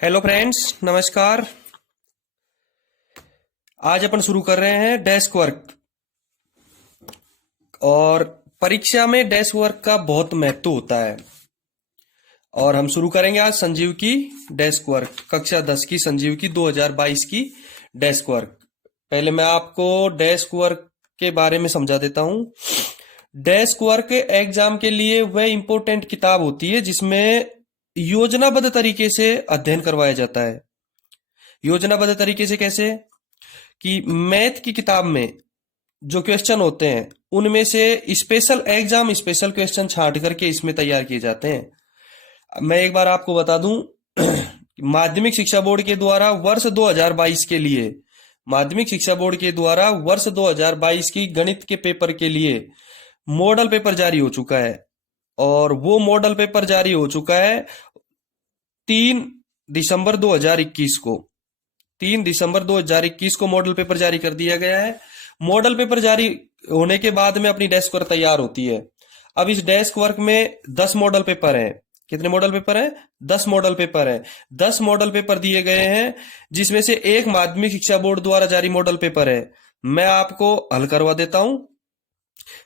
Hello friends, नमस्कार। आज अपन शुरू कर रहे हैं डेस्क वर्क। और परीक्षा में डेस्क वर्क का बहुत महत्व होता है। और हम शुरू करेंगे आज संजीव की डेस्क वर्क, कक्षा 10 की संजीव की 2022 की डेस्क वर्क। पहले मैं आपको डेस्क वर्क के बारे में समझा देता हूं। डेस्क वर्क एग्जाम के लिए वह इंपॉर्टेंट किताब होती है जिसमें योजनाबद्ध तरीके से अध्ययन करवाया जाता है। योजनाबद्ध तरीके से कैसे? कि मैथ की किताब में जो क्वेश्चन होते हैं उनमें से स्पेशल एग्जाम स्पेशल क्वेश्चन छांट करके इसमें तैयार किए जाते हैं। मैं एक बार आपको बता दूं, माध्यमिक शिक्षा बोर्ड के द्वारा वर्ष 2022 के लिए, माध्यमिक शिक्षा बोर्ड के द्वारा वर्ष 2022 की गणित के पेपर के लिए मॉडल पेपर जारी हो चुका है। और वो मॉडल पेपर जारी हो चुका है 3 दिसंबर 2021 को। 3 दिसंबर 2021 को मॉडल पेपर जारी कर दिया गया है। मॉडल पेपर जारी होने के बाद में अपनी डेस्क वर्क तैयार होती है। अब इस डेस्क वर्क में 10 मॉडल पेपर हैं। कितने मॉडल पेपर हैं? 10 मॉडल पेपर हैं। 10 मॉडल पेपर दिए गए हैं, जिसमें से एक माध्यमिक शिक्षा बोर्ड द्वारा जारी मॉडल पेपर है। मैं आपको हल करवा देता हूं।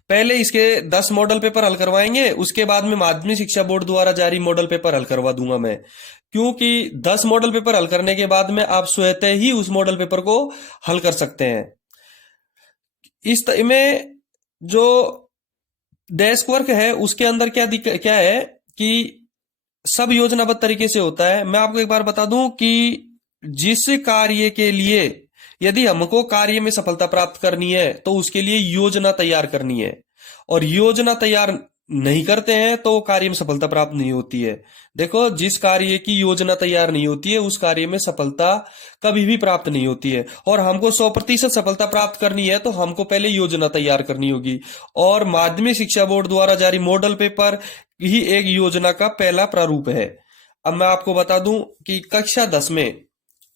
पहले इसके 10 मॉडल पेपर हल करवाएंगे, उसके बाद में माध्यमिक शिक्षा बोर्ड द्वारा जारी मॉडल पेपर हल करवा दूंगा मैं। क्योंकि 10 मॉडल पेपर हल करने के बाद में आप स्वतः ही उस मॉडल पेपर को हल कर सकते हैं। इस में जो डेस्क वर्क है उसके अंदर क्या है कि सब योजनाबद्ध तरीके से होता है। मैं आपको एक बार बता दूं कि जिस कार्य के लिए यदि हमको कार्य में सफलता प्राप्त करनी है तो उसके लिए योजना तैयार करनी है। और योजना तैयार नहीं करते हैं तो कार्य में सफलता प्राप्त नहीं होती है। देखो, जिस कार्य की योजना तैयार नहीं होती है उस कार्य में सफलता कभी भी प्राप्त नहीं होती है। और हमको 100% सफलता प्राप्त करनी है तो हमको पहले योजना तैयार करनी होगी। और माध्यमिक शिक्षा बोर्ड द्वारा जारी मॉडल पेपर ही एक योजना का पहला प्रारूप है। अब मैं आपको बता दूं कि कक्षा 10 में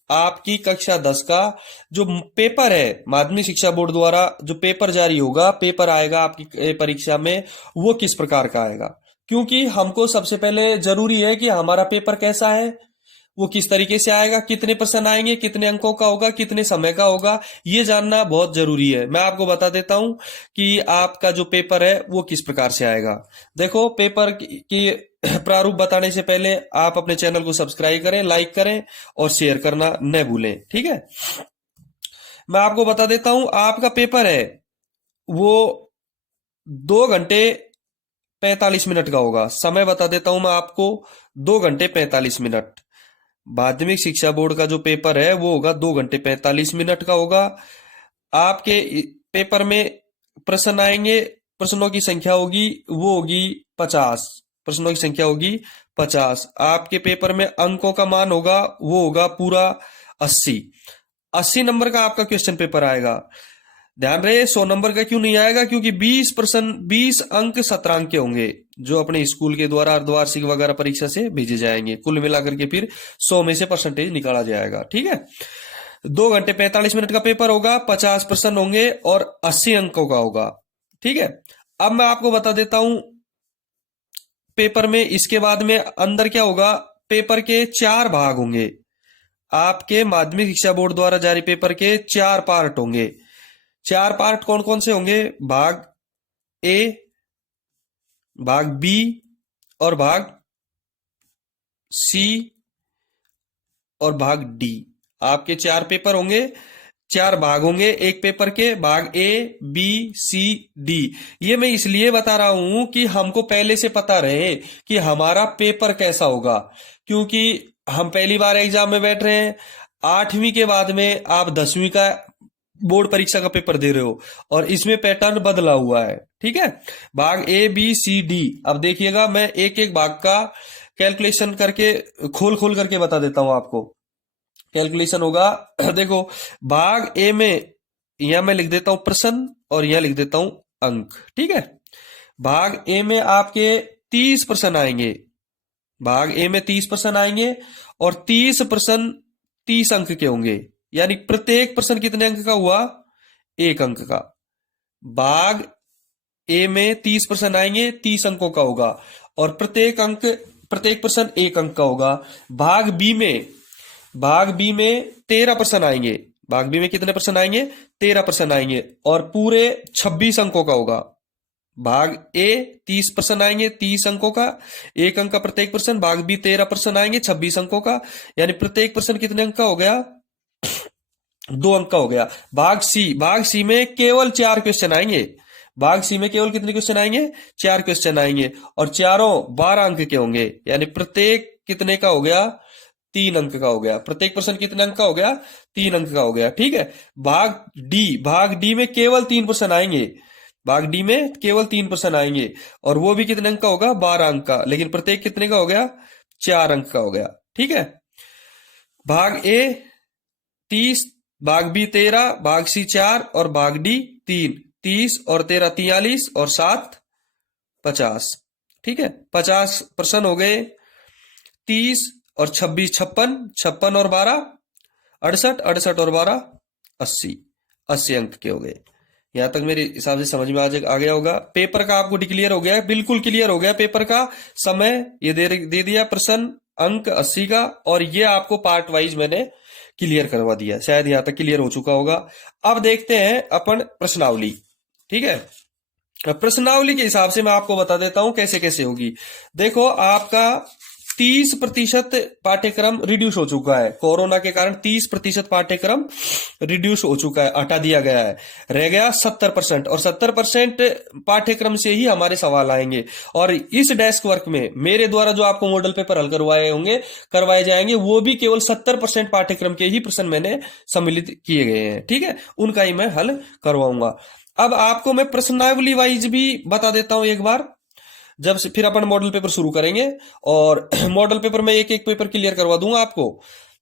आपकी कक्षा 10 का जो पेपर है, माध्यमिक शिक्षा बोर्ड द्वारा जो पेपर जारी होगा, पेपर आएगा आपकी परीक्षा में, वो किस प्रकार का आएगा। क्योंकि हमको सबसे पहले जरूरी है कि हमारा पेपर कैसा है, वो किस तरीके से आएगा, कितने प्रश्न आएंगे, कितने अंकों का होगा, कितने समय का होगा, ये जानना बहुत जरूरी है। मैं आपको बता देता हूं कि आपका जो पेपर है वो किस प्रकार से आएगा। देखो, पेपर की प्रारूप बताने से पहले आप अपने चैनल को सब्सक्राइब करें, लाइक करें और शेयर करना न भूलें, ठीक है। मैं आपको बता देता हूं, आपका पेपर है वो 2 घंटे 45 मिनट का होगा। समय बता देता हूं मैं आपको, 2 घंटे 45 मिनट। माध्यमिक शिक्षा बोर्ड का जो पेपर है वो होगा 2 घंटे 45 मिनट का होगा। आपके पेपर में प्रश्न आएंगे, प्रश्नों की संख्या होगी वो होगी 50। प्रश्नों की संख्या होगी 50। आपके पेपर में अंकों का मान होगा वो होगा पूरा 80। 80 नंबर का आपका क्वेश्चन पेपर आएगा। ध्यान रहे, 100 नंबर का क्यों नहीं आएगा? क्योंकि 20 अंक सत्रांक के होंगे जो अपने स्कूल के द्वारा अर्धवार्षिक वगैरह परीक्षा से भेजे जाएंगे। कुल मिलाकर के फिर 100 में से परसेंटेज निकाला जाएगा, ठीक है। 2 घंटे 45 मिनट का पेपर होगा, 50 प्रश्न होंगे और 80 अंकों का होगा, ठीक है। अब मैं आपको बता देता हूं पेपर में इसके बाद में अंदर क्या होगा। पेपर के 4 भाग होंगे। आपके माध्यमिक शिक्षा बोर्ड द्वारा जारी पेपर के 4 पार्ट होंगे। 4 पार्ट कौन कौन से होंगे? भाग ए, भाग बी और भाग सी और भाग डी। आपके 4 पेपर होंगे, 4 भाग होंगे एक पेपर के। भाग ए, बी, सी, डी। ये मैं इसलिए बता रहा हूं कि हमको पहले से पता रहे कि हमारा पेपर कैसा होगा। क्योंकि हम पहली बार एग्जाम में बैठ रहे हैं। 8वीं के बाद में आप 10वीं का बोर्ड परीक्षा का पेपर दे रहे हो और इसमें पैटर्न बदला हुआ है, ठीक है। भाग ए, बी, सी, डी। अब देखिएगा, मैं एक एक भाग का कैलकुलेशन करके खोल खोल करके बता देता हूं आपको। कैलकुलेशन होगा देखो, भाग ए में यहां मैं लिख देता हूं प्रश्न और यहां लिख देता हूं अंक, ठीक है। भाग ए में आपके 30 प्रश्न आएंगे। भाग ए में 30 प्रश्न आएंगे और 30 प्रश्न 30 अंक के होंगे। यानी प्रत्येक प्रश्न कितने अंक का हुआ? 1 अंक का। भाग ए में 30 प्रश्न आएंगे, 30 अंकों का होगा और प्रत्येक प्रश्न 1 अंक का होगा। भाग बी में भाग बी में 13% आएंगे। भाग बी में कितने परसेंट आएंगे? 13% आएंगे और पूरे 26 अंकों का होगा। भाग ए 30% आएंगे, 30 अंकों का, एक अंक का प्रत्येक पर्सन। भाग बी 13% आएंगे, 26 अंकों का, यानी प्रत्येक पर्सन कितने अंक का हो गया? 2 अंक का हो गया। भाग सी में केवल 4 क्वेश्चन आएंगे। भाग सी में केवल कितने क्वेश्चन आएंगे? 4 क्वेश्चन आएंगे और चारों 12 अंक के होंगे, यानी प्रत्येक कितने का हो गया? 3 अंक का हो गया। प्रत्येक पर्सन कितने अंक का हो गया? 3 अंक का हो गया। ठीक है। भाग डी में केवल 3% आएंगे। भाग डी में केवल 3% आएंगे और वो भी कितने अंक का होगा? 12 अंक का, लेकिन प्रत्येक कितने का हो गया? 4 अंक का हो गया। ठीक है। भाग ए 30, भाग बी 13, भाग सी 4 और भाग डी 3। 30 और 13 43 और 7 50। ठीक है। 50% हो गए। 30 और 26 56, 56 और 12 68, 68 और 12 80। 80 अंक के हो गए। यहां तक मेरे हिसाब से समझ में आ गया होगा। पेपर का आपको डिक्लियर हो गया है, बिल्कुल क्लियर हो गया। पेपर का समय ये दे दिया, प्रश्न अंक 80 का, और ये आपको पार्ट वाइज मैंने क्लियर करवा दिया। शायद यहां तक क्लियर हो चुका होगा। अब देखते हैं अपन प्रश्नावली। ठीक है। प्रश्नावली के हिसाब से मैं आपको बता देता हूं कैसे कैसे होगी। देखो, आपका 30% पाठ्यक्रम रिड्यूस हो चुका है। कोरोना के कारण 30% पाठ्यक्रम रिड्यूस हो चुका है, हटा दिया गया है। रह गया 70%, और 70% पाठ्यक्रम से ही हमारे सवाल आएंगे। और इस डेस्क वर्क में मेरे द्वारा जो आपको मॉडल पेपर हल करवाए जाएंगे, वो भी केवल 70% पाठ्यक्रम के ही प्रश्न मैंने सम्मिलित किए गए हैं। ठीक है। उनका ही मैं हल करवाऊंगा। अब आपको मैं प्रश्नावली वाइज भी बता देता हूं एक बार, जब से फिर अपन मॉडल पेपर शुरू करेंगे। और मॉडल पेपर में एक एक पेपर क्लियर करवा दूंगा आपको।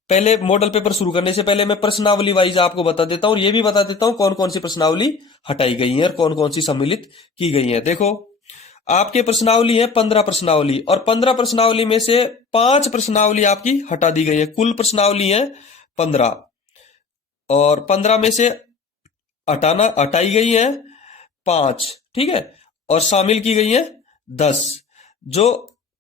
पहले मॉडल पेपर शुरू करने से पहले मैं प्रश्नावली वाइज आपको बता देता हूं, और ये भी बता देता हूं कौन कौन सी प्रश्नावली हटाई गई है और कौन कौन सी सम्मिलित की गई है। देखो, आपके प्रश्नावली है 15 प्रश्नावली, और 15 प्रश्नावली में से 5 प्रश्नावली आपकी हटा दी गई है। कुल प्रश्नावली है 15, और 15 में से हटाई गई है 5। ठीक है। और शामिल की गई है 10। जो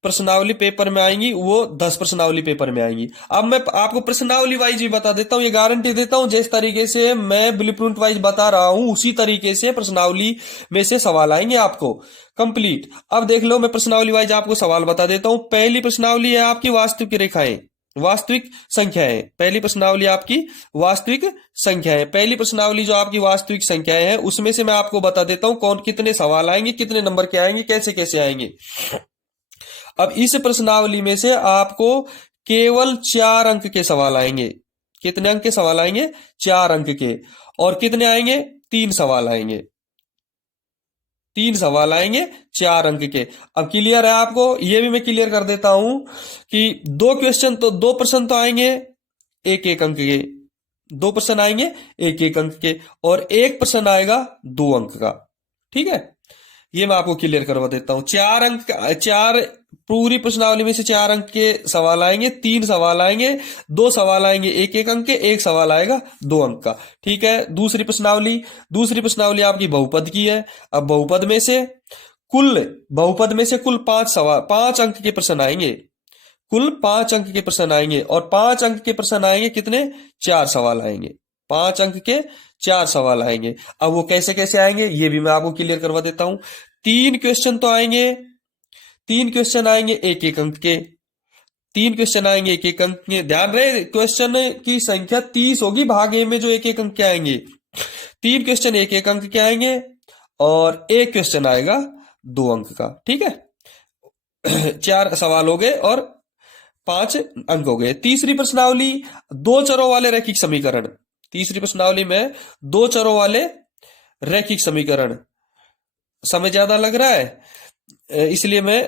प्रश्नावली पेपर में आएंगी वो 10 प्रश्नावली पेपर में आएंगी। अब मैं आपको प्रश्नावली वाइज भी बता देता हूं, ये गारंटी देता हूं, जिस तरीके से मैं ब्लूप्रिंट वाइज बता रहा हूं उसी तरीके से प्रश्नावली में से सवाल आएंगे आपको कंप्लीट। अब देख लो, मैं प्रश्नावली वाइज आपको सवाल बता देता हूं। पहली प्रश्नावली है आपकी वास्तविक रेखाएं, वास्तविक संख्याएं। पहली प्रश्नावली आपकी वास्तविक संख्याएं। पहली प्रश्नावली जो आपकी वास्तविक संख्याएं हैं, उसमें से मैं आपको बता देता हूं कौन कितने सवाल आएंगे, कितने नंबर के आएंगे, कैसे कैसे आएंगे। अब इस प्रश्नावली में से आपको केवल 4 अंक के सवाल आएंगे। कितने अंक के सवाल आएंगे? 4 अंक के। और कितने आएंगे? 3 सवाल आएंगे। 3 सवाल आएंगे 4 अंक के। अब क्लियर है आपको? ये भी मैं क्लियर कर देता हूं कि 2 प्रश्न तो आएंगे 1-1 अंक के। 2 प्रश्न आएंगे 1-1 अंक के, और 1 प्रश्न आएगा 2 अंक का। ठीक है। ये मैं आपको क्लियर करवा देता हूं। 4 पूरी प्रश्नावली में से 4 अंक के सवाल आएंगे, 3 सवाल आएंगे, 2 सवाल आएंगे 1-1 अंक के, 1 सवाल आएगा 2 अंक का। ठीक है। दूसरी प्रश्नावली आपकी बहुपद की है। अब बहुपद में से कुल 5 अंक के प्रश्न आएंगे। कुल 5 अंक के प्रश्न आएंगे, और 5 अंक के प्रश्न आएंगे कितने? 4 सवाल आएंगे। 5 अंक के 4 सवाल आएंगे। अब वो कैसे कैसे आएंगे ये भी मैं आपको क्लियर करवा देता हूं। 3 क्वेश्चन तो आएंगे, 3 क्वेश्चन आएंगे 1-1 अंक के। 3 क्वेश्चन आएंगे 1-1 अंक के। ध्यान रहे, क्वेश्चन की संख्या 30 होगी भाग ए में जो 1-1 अंक के आएंगे। 3 क्वेश्चन 1-1 अंक के आएंगे, और 1 क्वेश्चन आएगा 2 अंक का। ठीक है। 4 सवाल हो गए और 5 अंक हो गए। तीसरी प्रश्नावली 2 चरों वाले रैखिक समीकरण। तीसरी प्रश्नावली में 2 चरों वाले रैखिक समीकरण। समय ज्यादा लग रहा है इसलिए मैं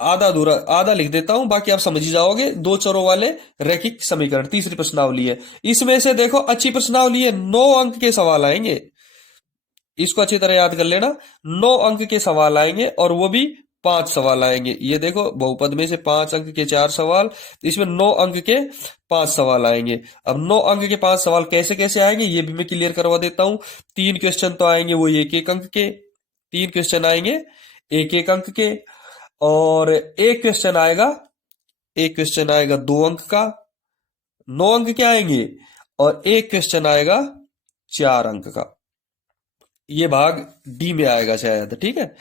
आधा लिख देता हूं, बाकी आप समझ ही जाओगे। 2 चरों वाले रैखिक समीकरण तीसरी प्रश्नावली है। इसमें से देखो, अच्छी प्रश्नावली है, 9 अंक के सवाल आएंगे। इसको अच्छी तरह याद कर लेना। 9 अंक के सवाल आएंगे, और वो भी 5 सवाल आएंगे। ये देखो, बहुपद में से 5 अंक के 4 सवाल, इसमें 9 अंक के 5 सवाल आएंगे। अब 9 अंक के 5 सवाल कैसे कैसे आएंगे ये भी मैं क्लियर करवा देता हूं। 3 क्वेश्चन तो आएंगे वो 1-1 अंक के। 3 क्वेश्चन आएंगे 1-1 अंक के, और एक क्वेश्चन आएगा 2 अंक का। 9 अंक के आएंगे और एक क्वेश्चन आएगा 4 अंक का। ये भाग डी में आएगा शायद, ठीक है।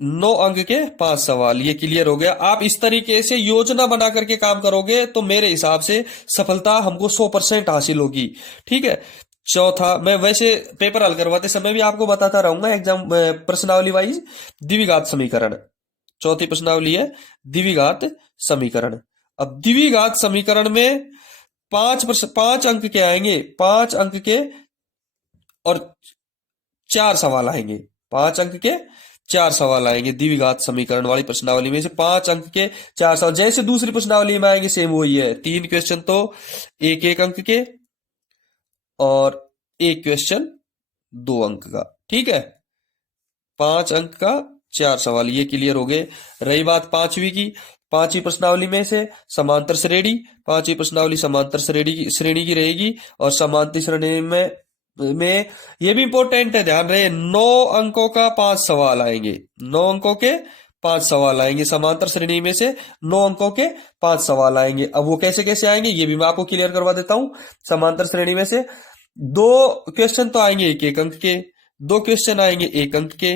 9 अंक के 5 सवाल, ये क्लियर हो गया। आप इस तरीके से योजना बना करके काम करोगे तो मेरे हिसाब से सफलता हमको 100% हासिल होगी, ठीक है। चौथा, मैं वैसे पेपर हल करवाते समय भी आपको बताता रहूंगा एग्जाम प्रश्नावली वाइज, द्विघात समीकरण। चौथी प्रश्नावली है द्विघात समीकरण। अब द्विघात समीकरण में 5 अंक के आएंगे, 5 अंक के और 4 सवाल आएंगे। 5 अंक के 4 सवाल आएंगे द्विघात समीकरण वाली प्रश्नावली में से। 5 अंक के 4 सवाल जैसे दूसरी प्रश्नावली में आएंगे, सेम वही है। 3 क्वेश्चन तो 1-1 अंक के और 1 क्वेश्चन 2 अंक का, ठीक है। 5 अंक का 4 सवाल, ये क्लियर हो गए। रही बात पांचवी की, पांचवी प्रश्नावली में से समांतर श्रेणी, पांचवी प्रश्नावली समांतर श्रेणी की रहेगी। और समांतर श्रेणी में ये भी इंपॉर्टेंट है, ध्यान रहे, 9 अंकों का 5 सवाल आएंगे। 9 अंकों के 5 सवाल आएंगे समांतर श्रेणी में से, 9 अंकों के 5 सवाल आएंगे। अब वो कैसे कैसे आएंगे ये भी मैं आपको क्लियर करवा देता हूं। समांतर श्रेणी में से 2 क्वेश्चन तो आएंगे 1-1 अंक के, 2 क्वेश्चन आएंगे 1 अंक के,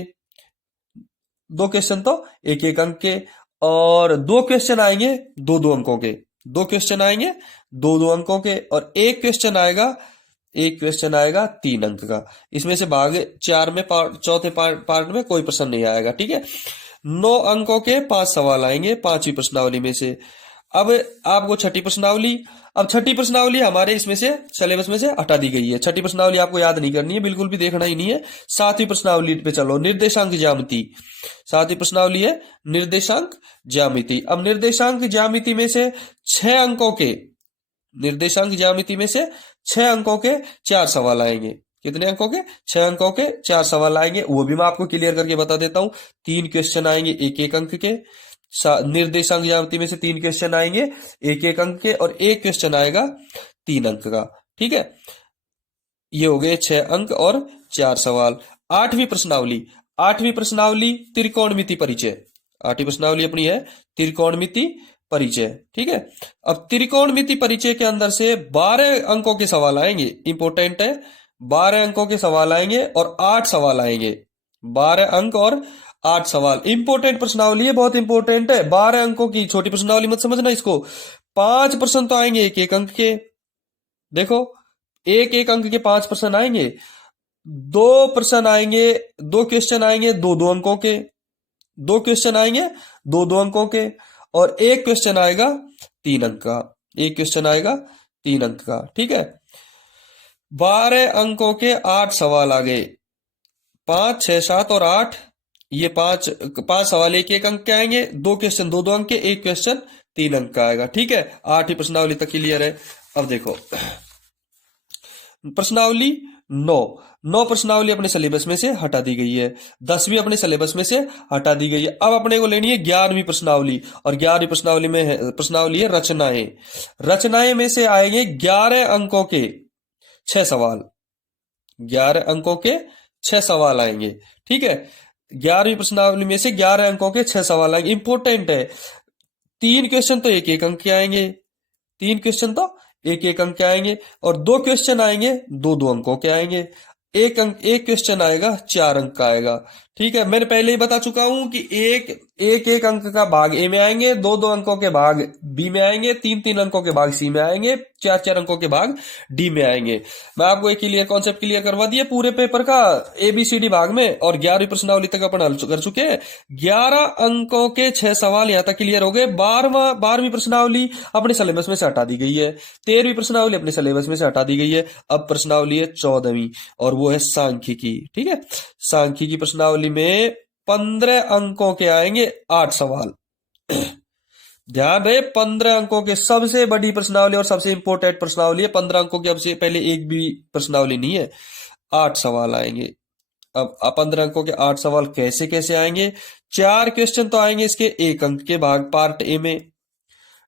2 क्वेश्चन तो 1-1 अंक के, और 2 क्वेश्चन आएंगे 2-2 अंकों के, 2 क्वेश्चन आएंगे 2-2 अंकों के, और एक क्वेश्चन आएगा 3 अंक का। इसमें से भाग 4 में चौथे पार्ट में कोई प्रश्न नहीं आएगा, ठीक है। 9 अंकों के 5 सवाल आएंगे पांचवी प्रश्नावली में से। अब आपको छठी प्रश्नावली, अब छठी प्रश्नावली हमारे इसमें से सिलेबस में से हटा दी गई है। छठी प्रश्नावली आपको याद नहीं करनी है, बिल्कुल भी देखना ही नहीं है। सातवीं प्रश्नावली पे चलो, निर्देशांक ज्यामिति। सातवीं प्रश्नावली है निर्देशांक ज्यामिति। अब निर्देशांक ज्यामिति में से 6 अंकों के, निर्देशांक ज्यामिति में से 6 अंकों के 4 सवाल आएंगे। कितने अंकों के? 6 अंकों के 4 सवाल आएंगे, वो भी मैं आपको क्लियर करके बता देता हूं। 3 क्वेश्चन आएंगे 1-1 अंक के, निर्देशांक ज्यामिति में से 3 क्वेश्चन आएंगे 1-1 अंक के, और 1 क्वेश्चन आएगा 3 अंक का, ठीक है। ये हो गए 6 अंक और 4 सवाल। आठवीं प्रश्नावली, आठवीं प्रश्नावली त्रिकोणमिति परिचय। आठवीं प्रश्नावली अपनी है त्रिकोणमिति परिचय, ठीक है। अब त्रिकोणमिति परिचय के अंदर से 12 अंकों के सवाल आएंगे, इंपोर्टेंट है। 12 अंकों के सवाल आएंगे और 8 सवाल आएंगे। 12 अंक और 8 सवाल, इंपोर्टेंट प्रश्नावली है, बहुत इंपोर्टेंट है। 12 अंकों की छोटी प्रश्नावली मत समझना इसको। 5 प्रश्न तो आएंगे 1-1 अंक के, देखो 1-1 अंक के 5 प्रश्न आएंगे। 2 प्रश्न आएंगे, 2 क्वेश्चन आएंगे 2-2 अंकों के, 2 क्वेश्चन आएंगे 2-2 अंकों के, और 1 क्वेश्चन आएगा 3 अंक का, 1 क्वेश्चन आएगा 3 अंक का, ठीक है। 12 अंकों के 8 सवाल आ गए। 5, 6, 7 और 8, ये 5 सवाल 1-1 अंक के आएंगे। 2 क्वेश्चन 2-2 अंक के, 1 क्वेश्चन 3 अंक का आएगा, ठीक है। 8 प्रश्नावली तक क्लियर है। अब देखो प्रश्नावली 9 प्रश्नावली अपने सिलेबस में से हटा दी गई है। 10वीं अपने सिलेबस में से हटा दी गई है। अब अपने को लेनी है 11वीं प्रश्नावली, और 11वीं प्रश्नावली में प्रश्नावली है रचनाएं। रचनाएं में से आएंगे 11 अंकों के 6 सवाल, 11 अंकों के 6 सवाल आएंगे, ठीक है। 11वीं प्रश्नावली में से 11 अंकों के 6 सवाल आएंगे, इंपोर्टेंट है। 3 क्वेश्चन तो 1-1 अंक के आएंगे, 3 क्वेश्चन तो 1-1 अंक के आएंगे, और 2 क्वेश्चन आएंगे 2-2 अंकों के आएंगे। 1 क्वेश्चन आएगा 4 अंक का आएगा, ठीक है। मैंने पहले ही बता चुका हूं कि 1-1 अंक का भाग ए में आएंगे, 2-2 अंकों के भाग बी में आएंगे, 3-3 अंकों के भाग सी में आएंगे, 4-4 अंकों के भाग डी में आएंगे। मैं आपको एक क्लियर कॉन्सेप्ट क्लियर करवा दिया पूरे पेपर का ABCD भाग में, और 11वीं प्रश्नावली तक अपन हल कर चुके हैं। 11 अंकों के 6 सवाल यहां तक क्लियर हो गए। 12वीं प्रश्नावली अपने सिलेबस में से हटा दी गई है। 13वीं प्रश्नावली अपने सिलेबस में से हटा दी गई है। अब प्रश्नावली है 14वीं, और वो है सांख्यिकी, ठीक है। सांख्यिकी प्रश्नावली में 15 अंकों के आएंगे 8 सवाल। ध्यान रहे, 15 अंकों के सबसे बड़ी प्रश्नावली और सबसे इंपोर्टेंट प्रश्नावली है। 15 अंकों के अब से पहले एक भी प्रश्नावली नहीं है। 8 सवाल आएंगे। अब 15 अंकों के 8 सवाल कैसे कैसे आएंगे? 4 क्वेश्चन तो आएंगे इसके 1 अंक के भाग पार्ट ए में,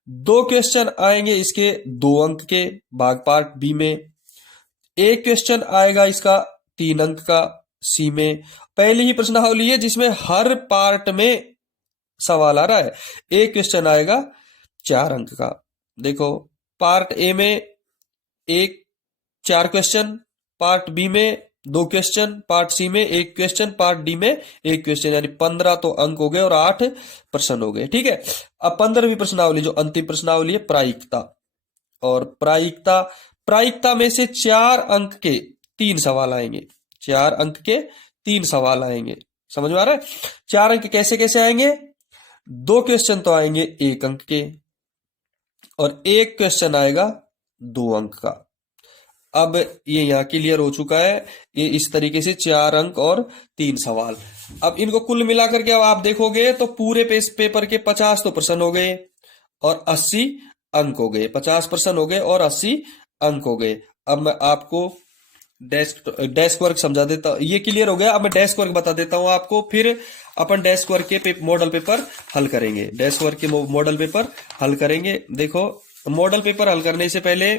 2 क्वेश्चन आएंगे इसके 2 अंक के भाग पार्ट बी में, 1 क्वेश्चन आएगा इसका 3 अंक का सी में। पहली ही प्रश्नावली है जिसमें हर पार्ट में सवाल आ रहा है। 1 क्वेश्चन आएगा 4 अंक का। देखो पार्ट ए में 4 क्वेश्चन, पार्ट बी में 2 क्वेश्चन, पार्ट सी में 1 क्वेश्चन, पार्ट डी में 1 क्वेश्चन, यानी 15 तो अंक हो गए और 8 प्रश्न हो गए। ठीक है, अब 15वीं प्रश्नावली जो अंतिम प्रश्नावली है, प्रायिकता। और प्रायिकता में से 4 अंक के 3 सवाल आएंगे। 4 अंक के 3 सवाल आएंगे, समझ में आ रहा है? 4 अंक कैसे कैसे आएंगे? 2 क्वेश्चन तो आएंगे 1 अंक के और 1 क्वेश्चन आएगा 2 अंक का। अब ये यहाँ क्लियर हो चुका है। ये इस तरीके से 4 अंक और 3 सवाल। अब इनको कुल मिलाकर के अब आप देखोगे तो पूरे पेपर के 50 तो प्रश्न हो गए और 80 अंक हो गए। 50 प्रश्न हो गए और 80 अंक हो गए। अब मैं आपको डेस्क वर्क समझा देता हूं। ये क्लियर हो गया। अब मैं डेस्क वर्क बता देता हूं आपको, फिर अपन डेस्क वर्क के मॉडल पेपर हल करेंगे। डेस्क वर्क के मॉडल पेपर हल करेंगे। देखो, मॉडल पेपर हल करने से पहले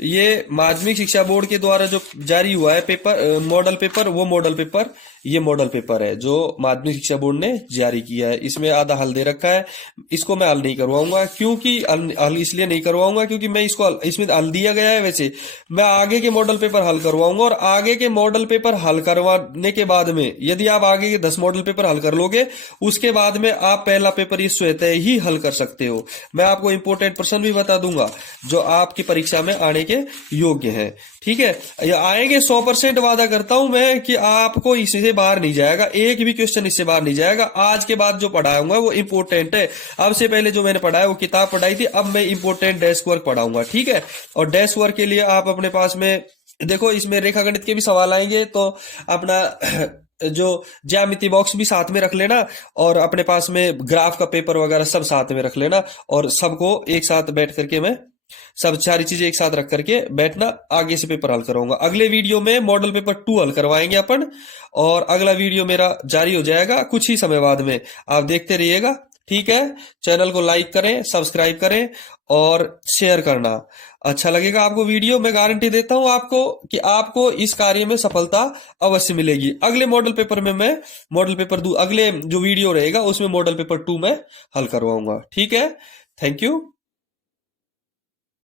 ये माध्यमिक शिक्षा बोर्ड के द्वारा जो जारी हुआ है पेपर, मॉडल पेपर, वो मॉडल पेपर, ये मॉडल पेपर है जो माध्यमिक शिक्षा बोर्ड ने जारी किया है। इसमें आधा हल दे रखा है। इसको मैं हल नहीं करवाऊंगा, क्योंकि हल इसलिए नहीं करवाऊंगा क्योंकि मैं इसमें हल दिया गया है। वैसे मैं आगे के मॉडल पेपर हल करवाऊंगा और आगे के मॉडल पेपर हल करवाने के बाद में, यदि आप आगे के 10 मॉडल पेपर हल कर लोगे, उसके बाद में आप पहला पेपर ये स्वतः ही हल कर सकते हो। मैं आपको इंपोर्टेंट प्रश्न भी बता दूंगा जो आपकी परीक्षा में आने के योग्य है। ठीक है, ये आएंगे, 100% वादा करता हूं मैं कि आपको इससे बाहर नहीं जाएगा, एक भी क्वेश्चन इससे बाहर नहीं जाएगा। आज के बाद जो पढ़ाऊंगा वो इंपोर्टेंट है। अब से पहले जो मैंने पढ़ाया वो किताब पढ़ाई थी, अब मैं इंपोर्टेंट डेस्क वर्क पढ़ाऊंगा। ठीक है, और डेस्क वर्क के लिए आप अपने पास में देखो, इसमें रेखागणित के भी सवाल आएंगे, तो अपना जो ज्यामिति बॉक्स भी साथ में रख लेना और अपने पास में ग्राफ का पेपर वगैरह सब साथ में रख लेना और सबको एक साथ बैठ करके मैं सब सारी चीजें एक साथ रख करके बैठना। आगे से पेपर हल कराऊंगा। अगले वीडियो में मॉडल पेपर 2 हल करवाएंगे अपन, और अगला वीडियो मेरा जारी हो जाएगा कुछ ही समय बाद में। आप देखते रहिएगा। ठीक है, चैनल को लाइक करें, सब्सक्राइब करें और शेयर करना। अच्छा लगेगा आपको वीडियो। मैं गारंटी देता हूं आपको कि आपको इस कार्य में सफलता अवश्य मिलेगी। अगले मॉडल पेपर में मैं मॉडल पेपर अगले जो वीडियो रहेगा उसमें मॉडल पेपर 2 में हल करवाऊंगा। ठीक है, थैंक यू।